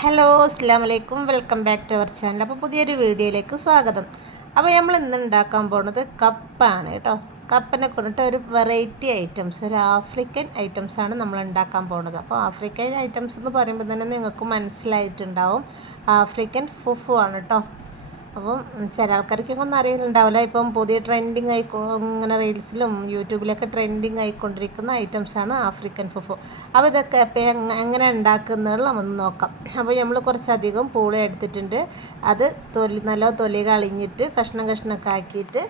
Hello അസ്സലാമു അലൈക്കും welcome back to our channel. അപ്പോൾ പുതിയൊരു വീഡിയോയിലേക്ക് സ്വാഗതം. അപ്പോൾ നമ്മൾ ഇന്ന് ഉണ്ടാക്കാൻ പോകുന്നത് കപ്പാണ് കേട്ടോ. കപ്പിനെ കൊണ്ടിട്ട് ഒരു വെറൈറ്റി ഐറ്റംസ്, ഒരു ആഫ്രിക്കൻ ഐറ്റംസാണ് നമ്മൾ ഉണ്ടാക്കാൻ പോകുന്നത്. അപ്പോൾ ആഫ്രിക്കൻ ഐറ്റംസ് എന്ന് പറയുമ്പോൾ തന്നെ നിങ്ങൾക്ക് മനസ്സിലായിട്ടുണ്ടാവും, ആഫ്രിക്കൻ ഫുഫു ആണ് കേട്ടോ. അപ്പം ചില ആൾക്കാർക്കൊക്കെ ഒന്നും അറിയുന്നുണ്ടാവില്ല. ഇപ്പം പുതിയ ട്രെൻഡിങ് ഇങ്ങനെ റീൽസിലും യൂട്യൂബിലൊക്കെ ട്രെൻഡിങ് ആയിക്കൊണ്ടിരിക്കുന്ന ഐറ്റംസാണ് ആഫ്രിക്കൻ ഫുഫു. അപ്പോൾ ഇതൊക്കെ ഇപ്പം എങ്ങനെ ഉണ്ടാക്കുന്നതെന്ന് നമുക്ക് നോക്കാം. അപ്പോൾ നമ്മൾ കുറച്ചധികം പൂള എടുത്തിട്ടുണ്ട്. അത് നല്ല തൊലി കളഞ്ഞിട്ട് കഷ്ണമൊക്കെ ആക്കിയിട്ട്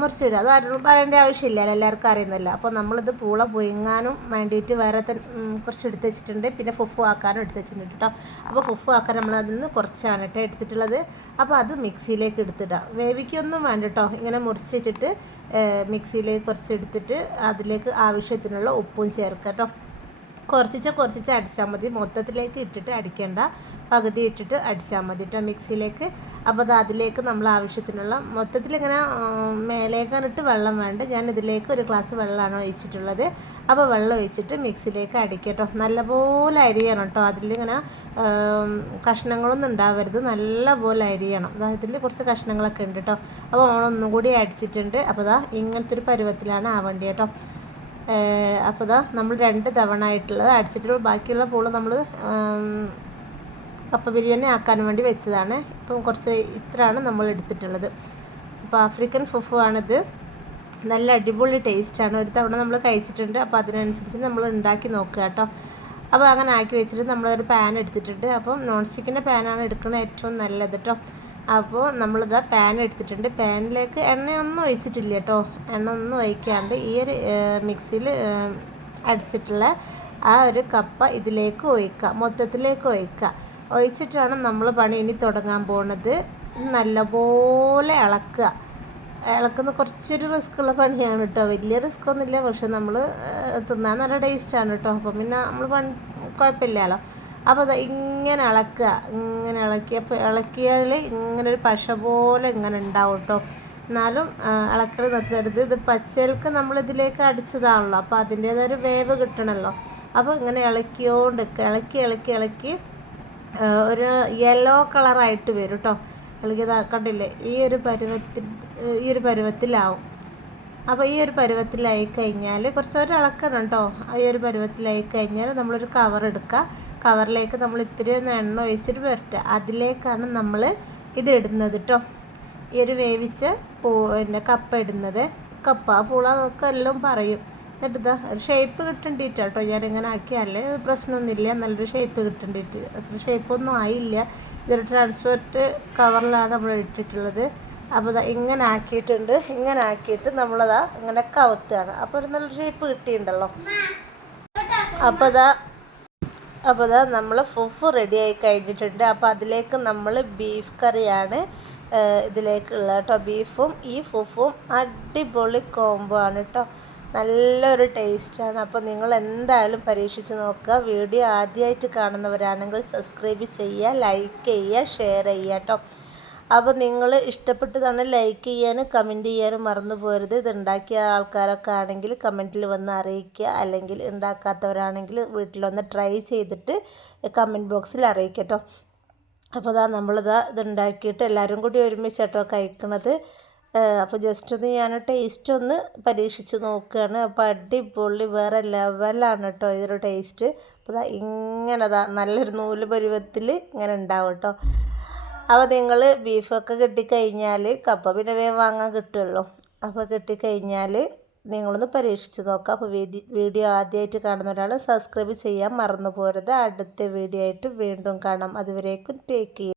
മുറിച്ചിടുക. അത് ആരും പറയേണ്ട ആവശ്യമില്ല, എല്ലാവർക്കും അറിയുന്നില്ല. അപ്പോൾ നമ്മളിത് പൂള പുഴുങ്ങാനും വേണ്ടിയിട്ട് വേറെ കുറച്ച് എടുത്ത് വെച്ചിട്ടുണ്ട്. പിന്നെ ഫുഫു ആക്കാനും എടുത്ത് വെച്ചിട്ടുണ്ട് കേട്ടോ. അപ്പോൾ ഫുഫു ആക്കാൻ നമ്മൾ അതിൽ നിന്ന് കുറച്ചാണ് കേട്ടോ എടുത്തിട്ടുള്ളത്. അപ്പോൾ അത് മിക്സിയിലേക്ക് എടുത്തിടുക. വേവിക്കൊന്നും വേണ്ട കേട്ടോ. ഇങ്ങനെ മുറിച്ചിട്ടിട്ട് മിക്സിയിലേക്ക് കുറച്ച് എടുത്തിട്ട് അതിലേക്ക് ആവശ്യത്തിനുള്ള ഉപ്പും ചേർക്കുക കേട്ടോ. കുറച്ച് അടിച്ചാൽ മതി, മൊത്തത്തിലേക്ക് ഇട്ടിട്ട് അടിക്കേണ്ട, പകുതി ഇട്ടിട്ട് അടിച്ചാൽ മതി കേട്ടോ മിക്സിയിലേക്ക്. അപ്പോൾ അത് അതിലേക്ക് നമ്മൾ ആവശ്യത്തിനുള്ള മൊത്തത്തിലിങ്ങനെ മേലേക്കാണ് ഇട്ട് വെള്ളം വേണ്ട. ഞാൻ ഇതിലേക്ക് ഒരു ഗ്ലാസ് വെള്ളമാണ് ഒഴിച്ചിട്ടുള്ളത്. അപ്പോൾ വെള്ളം ഒഴിച്ചിട്ട് മിക്സിയിലേക്ക് അടിക്കട്ടോ. നല്ലപോലെ അരിയണം കേട്ടോ. അതിലിങ്ങനെ കഷ്ണങ്ങളൊന്നും ഉണ്ടാവരുത്, നല്ലപോലെ അരിയണം. ഇതിൽ കുറച്ച് കഷ്ണങ്ങളൊക്കെ ഉണ്ട് കേട്ടോ. അപ്പോൾ ഒന്നും കൂടി അടിച്ചിട്ടുണ്ട്. അപ്പോൾ ഇങ്ങനത്തെ ഒരു പരുവത്തിലാണ് ആവേണ്ടത് കേട്ടോ. അപ്പോൾ നമ്മൾ 2 തവണ ആയിട്ടുള്ളത് അടിച്ചിട്ടുള്ള ബാക്കിയുള്ള പൂള് നമ്മൾ കപ്പ ബിരിയാണി ആക്കാൻ വേണ്ടി വെച്ചതാണ്. ഇപ്പം കുറച്ച് ഇത്രയാണ് നമ്മൾ എടുത്തിട്ടുള്ളത്. അപ്പോൾ ആഫ്രിക്കൻ ഫുഫു ആണിത്. നല്ല അടിപൊളി ടേസ്റ്റാണ്. ഒരു തവണ നമ്മൾ കഴിച്ചിട്ടുണ്ട്. അപ്പോൾ അതിനനുസരിച്ച് നമ്മൾ ഉണ്ടാക്കി നോക്കുക കേട്ടോ. അപ്പോൾ അങ്ങനെ ആക്കി വെച്ചിട്ട് നമ്മളൊരു പാൻ എടുത്തിട്ടുണ്ട്. അപ്പം നോൺ സ്റ്റിക്കിൻ്റെ പാനാണ് എടുക്കുന്നത് ഏറ്റവും നല്ലത് കേട്ടോ. അപ്പോൾ പാൻ എടുത്തിട്ടുണ്ട്. പാനിലേക്ക് എണ്ണയൊന്നും ഒഴിച്ചിട്ടില്ല കേട്ടോ. എണ്ണ ഒന്നും ഒഴിക്കാണ്ട് ഈ ഒരു മിക്സിയിൽ അടിച്ചിട്ടുള്ള ആ ഒരു കപ്പ ഇതിലേക്ക് ഒഴിക്കുക, മൊത്തത്തിലേക്ക് ഒഴിക്കുക. ഒഴിച്ചിട്ടാണ് നമ്മൾ പണി ഇനി തുടങ്ങാൻ പോകുന്നത്. നല്ലപോലെ ഇളക്കുന്ന കുറച്ചൊരു റിസ്ക്കുള്ള പണിയാണ് കേട്ടോ. വലിയ റിസ്ക് ഒന്നുമില്ല, പക്ഷെ നമ്മൾ തിന്നാൻ നല്ല ടേസ്റ്റാണ് കേട്ടോ. അപ്പം പിന്നെ നമ്മൾ കുഴപ്പമില്ലല്ലോ. അപ്പോൾ ഇങ്ങനെ ഇളക്കിയാൽ ഇങ്ങനെ ഒരു പശ പോലെ ഇങ്ങനെ ഉണ്ടാവും കേട്ടോ. എന്നാലും ഇളക്കൽ നിർത്തരുത്. ഇത് പച്ചയിൽക്ക് നമ്മളിതിലേക്ക് അടിച്ചതാണല്ലോ, അപ്പോൾ അതിൻ്റേതൊരു വേവ് കിട്ടണമല്ലോ. അപ്പോൾ ഇങ്ങനെ ഇളക്കി ഒരു യെല്ലോ കളറായിട്ട് വരും കേട്ടോ. ഇളകിയത് കണ്ടില്ലേ, ഈ ഒരു പരുവത്തിലാവും. അപ്പോൾ ഈ ഒരു പരുവത്തിലായി കഴിഞ്ഞാൽ കുറച്ചൊരു ഇളക്കണം കേട്ടോ. ഈ ഒരു പരുവത്തിലായി കഴിഞ്ഞാൽ നമ്മളൊരു കവർ എടുക്കുക. കവറിലേക്ക് നമ്മൾ ഇത്തിരി എണ്ണ ഒഴിച്ചിട്ട് പുരട്ടുക. അതിലേക്കാണ് നമ്മൾ ഇത് ഇടുന്നത് കേട്ടോ. ഈ ഒരു വേവിച്ച കപ്പ ഇടുന്നത്. പൂള എന്നൊക്കെ എല്ലാം പറയും. എന്നിട്ട് ഒരു ഷേപ്പ് കിട്ടേണ്ടിയിട്ട് കേട്ടോ ഞാനിങ്ങനെ ആക്കിയാൽ പ്രശ്നമൊന്നുമില്ല. നല്ലൊരു ഷേപ്പ് കിട്ടേണ്ടിയിട്ട്. അത്ര ഷേപ്പൊന്നും ആയില്ല. ഇതൊരു ട്രാൻസ്പെറൻറ്റ് കവറിലാണ് നമ്മൾ ഇട്ടിട്ടുള്ളത്. അപ്പോൾ ഇങ്ങനെ ആക്കിയിട്ടുണ്ട്. ഇങ്ങനെ ആക്കിയിട്ട് ഇങ്ങനെ കവുത്തുകയാണ്. അപ്പോൾ ഒരു നല്ല ഷേപ്പ് കിട്ടിയിട്ടുണ്ടല്ലോ. അപ്പോൾ നമ്മൾ ഫുഫു റെഡിയായി കഴിഞ്ഞിട്ടുണ്ട്. അപ്പോൾ അതിലേക്ക് നമ്മൾ ബീഫ് കറിയാണ് ഇതിലേക്കുള്ളത് കേട്ടോ. ബീഫും ഈ ഫുഫും അടിപൊളി കോംബോ ആണ് കേട്ടോ. നല്ലൊരു ടേസ്റ്റാണ്. അപ്പോൾ നിങ്ങൾ എന്തായാലും പരീക്ഷിച്ച് നോക്കുക. വീഡിയോ ആദ്യമായിട്ട് കാണുന്നവരാണെങ്കിൽ സബ്സ്ക്രൈബ് ചെയ്യുക, ലൈക്ക് ചെയ്യുക, ഷെയർ ചെയ്യുക കേട്ടോ. അപ്പോൾ നിങ്ങൾ ഇഷ്ടപ്പെട്ടതാണ് ലൈക്ക് ചെയ്യാനും കമൻറ്റ് ചെയ്യാനും മറന്നു പോകരുത്. ഇത് ഉണ്ടാക്കിയ ആൾക്കാരൊക്കെ ആണെങ്കിൽ കമൻറ്റിൽ വന്ന് അറിയിക്കുക. അല്ലെങ്കിൽ ഉണ്ടാക്കാത്തവരാണെങ്കിൽ വീട്ടിലൊന്ന് ട്രൈ ചെയ്തിട്ട് കമൻറ്റ് ബോക്സിൽ അറിയിക്കട്ടോ. അപ്പോൾ ഇത് ഉണ്ടാക്കിയിട്ട് എല്ലാവരും കൂടി ഒരുമിച്ചാട്ടോ കഴിക്കണത്. അപ്പോൾ ജസ്റ്റ് ഒന്ന് ഞാൻ ടേസ്റ്റ് ഒന്ന് പരീക്ഷിച്ച് നോക്കുകയാണ്. അപ്പോൾ അടിപൊളി വേറെ ലെവലാണ് കേട്ടോ ഇതൊരു ടേസ്റ്റ്. അപ്പോൾ ഇങ്ങനെ നല്ലൊരു നൂല് പരുവത്തിൽ ഇങ്ങനെ ഉണ്ടാവും കേട്ടോ. അപ്പോൾ നിങ്ങൾ ബീഫൊക്കെ കിട്ടിക്കഴിഞ്ഞാൽ കപ്പ പിന്നെ വേഗം വാങ്ങാൻ കിട്ടുമല്ലോ. അപ്പോൾ കിട്ടിക്കഴിഞ്ഞാൽ നിങ്ങളൊന്ന് പരീക്ഷിച്ച് നോക്കുക. അപ്പോൾ വീഡിയോ ആദ്യമായിട്ട് കാണുന്നവരാണ് സബ്സ്ക്രൈബ് ചെയ്യാൻ മറന്നു പോരുത്. അടുത്ത വീഡിയോ ആയിട്ട് വീണ്ടും കാണാം. അതുവരേക്കും ടേക്ക് കെയർ.